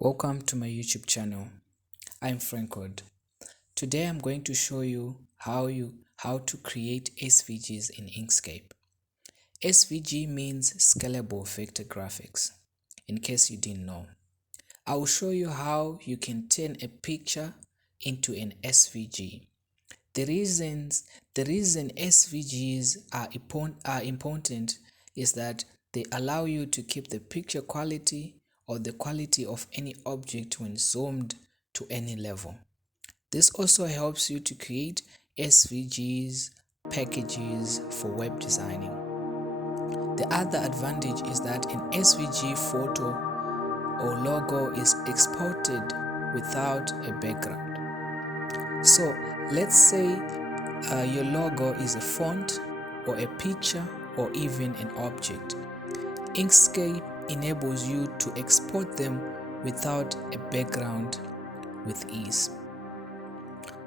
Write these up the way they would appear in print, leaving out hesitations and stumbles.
Welcome to my YouTube channel. I'm Franco. Today I'm going to show you how to create SVGs in Inkscape. SVG means scalable vector graphics. In case you didn't know, I will show you how you can turn a picture into an SVG. The reason SVGs are important is that they allow you to keep the picture quality or the quality of any object when zoomed to any level. This also helps you to create SVGs packages for web designing. The other advantage is that an SVG photo or logo is exported without a background. So let's say your logo is a font or a picture or even an object. Inkscape enables you to export them without a background with ease.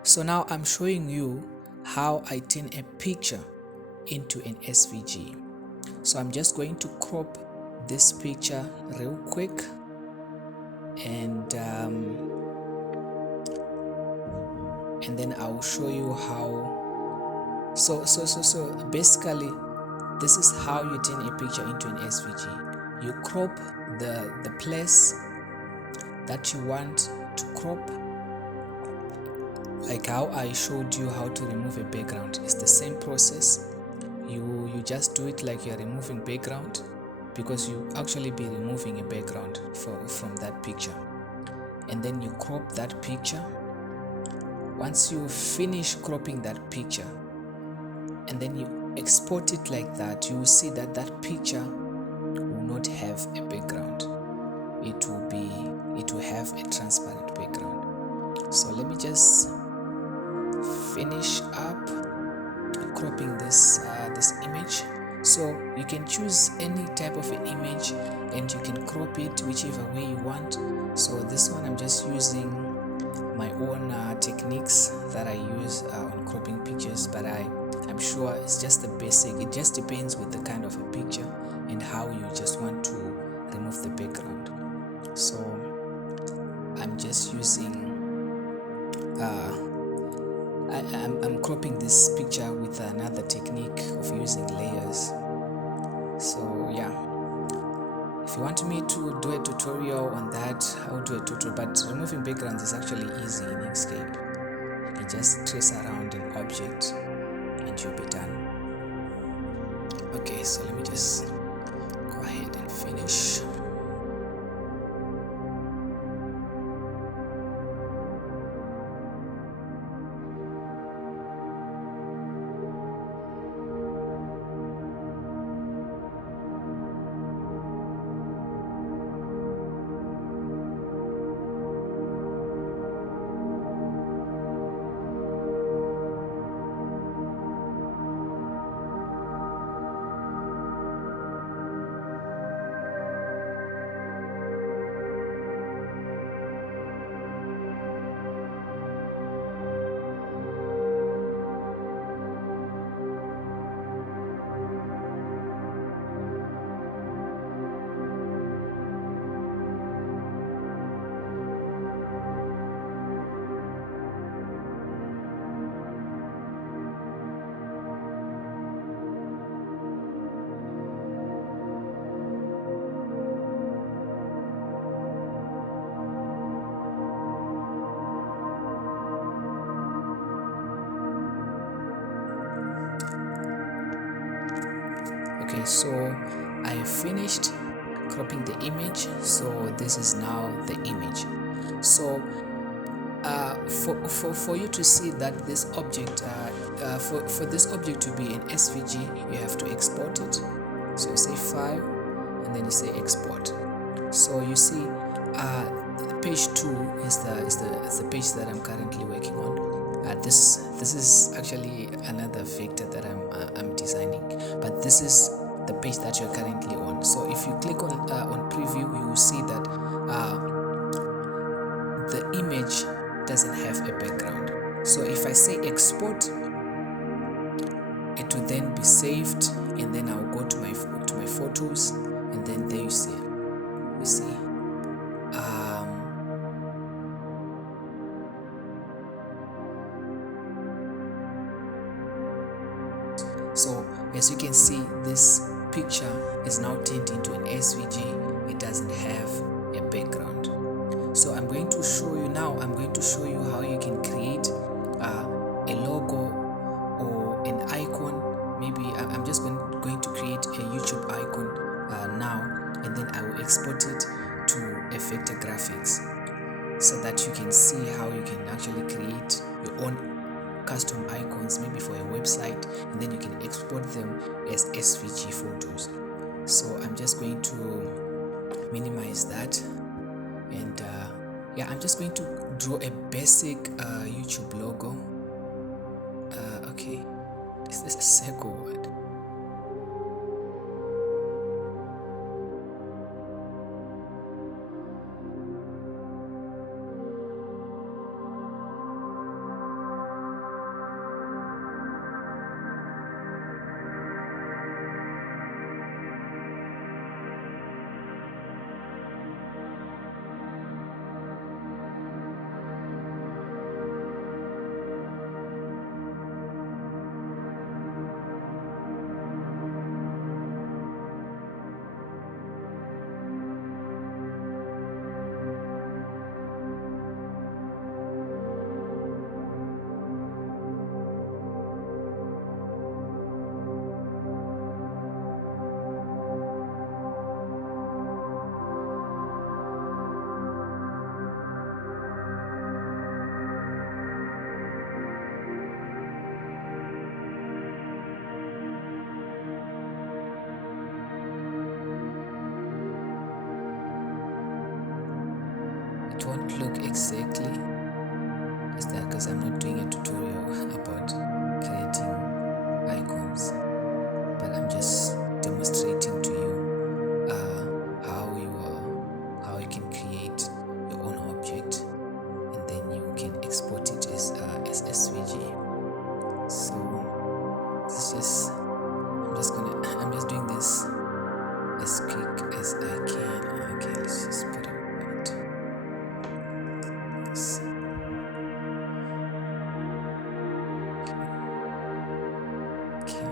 So now I'm showing you how I turn a picture into an SVG. So I'm just going to crop this picture real quick and then I'll show you how. So basically this is how you turn a picture into an SVG. You crop the place that you want to crop, like how I showed you how to remove a background. It's the same process. You just do it like you're removing background, because you actually be removing a background from that picture, and then you crop that picture. Once you finish cropping that picture and then you export it like that, you will see that that picture will not have a background. It will have a transparent background. So let me just finish up cropping this image. So you can choose any type of an image and you can crop it whichever way you want. So this one I'm just using my own techniques that I use on cropping pictures, but I'm sure it's just the basic. It just depends with the kind of a picture and how you just want to remove the background. So I'm just using I'm cropping this picture with another technique of using layers. So yeah, if you want me to do a tutorial on that, I'll do a tutorial, but removing backgrounds is actually easy in Inkscape. You can just trace around an object and you'll be done. Okay, so let me just go ahead and finish. Okay, so I finished cropping the image, so this is now the image. So for you to see that this object for this object to be an SVG, you have to export it. So you say file and then you say export. So you see page 2 is the page that I'm currently working on. This is actually another vector that I'm designing, but this is the page that you're currently on. So if you click on preview, you will see that the image doesn't have a background. So if I say export, it will then be saved, and then I'll go to my photos, and then there you see So as you can see, this picture is now turned into an SVG. It doesn't have a background. So I'm going to show you now, I'm going to show you how you can create a logo or an icon. Maybe I'm just going to create a YouTube icon now, and then I will export it to a vector graphics so that you can see how you can actually create your own custom icons, maybe for a website, and then you can export them as SVG photos. So I'm just going to minimize that, and yeah, I'm just going to draw a basic YouTube logo. Okay, is this a circle word? It won't look exactly as that because I'm not doing a tutorial about creating icons, but I'm just demonstrating to you how you can create your own object, and then you can export it as SVG. So it's just I'm just doing this as quick as I can. Okay, let's just put it right. Yes. Okay.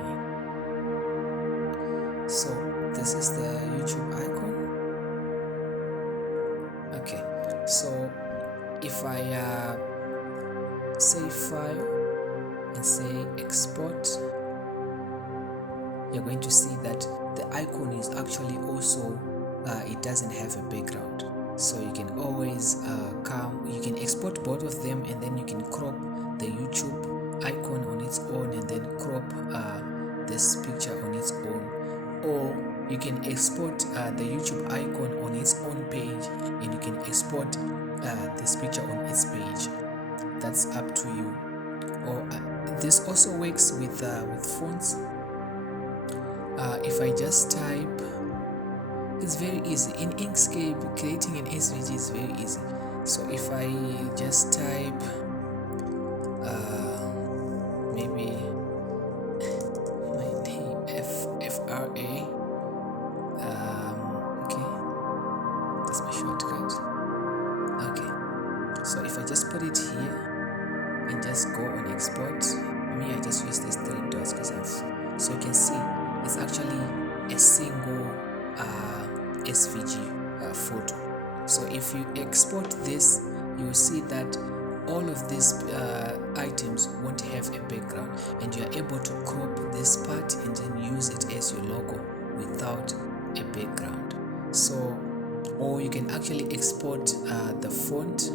So this is the YouTube icon. Okay, so if I save file and say export, you're going to see that the icon is actually also it doesn't have a background. So you can always you can export both of them, and then you can crop the YouTube icon on its own, and then crop this picture on its own, or you can export the YouTube icon on its own page, and you can export this picture on its page. That's up to you. Or this also works with fonts. If I just type, it's very easy. In Inkscape, creating an SVG is very easy. So if I just type maybe my name, FRA, okay, that's my shortcut. Okay, so if I just put it here and just go on export, I just use these three dots because so you can see it's actually a single SVG photo. So if you export this, you will see that all of these items won't have a background, and you are able to crop this part and then use it as your logo without a background. So, or you can actually export the font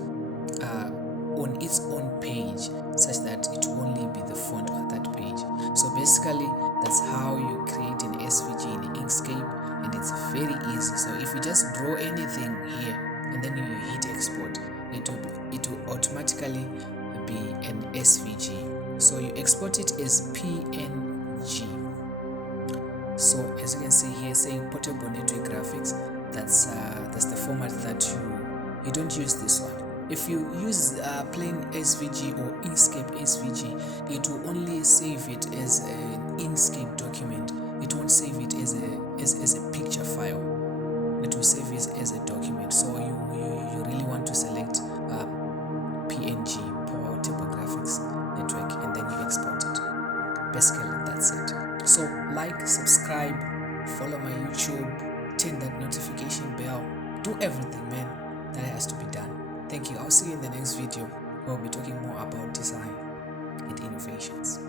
on its own page, such that it will only be the font on that page. So basically, that's how you create an SVG in Inkscape, and it's very easy. So if you just draw anything here and then you hit export, it will automatically be an SVG. So you export it as PNG. So as you can see here, saying portable network graphics, that's the format that you don't use this one. If you use plain SVG or Inkscape SVG, it will only save it as an Inkscape document. It won't save it as a picture file. It will save it as a document. So you really want to select PNG, portable graphics network, and then you export it. Basically, that's it. So like, subscribe, follow my YouTube, turn that notification bell, do everything, man, that has to be done. Thank you. I'll see you in the next video where we'll be talking more about design and innovations.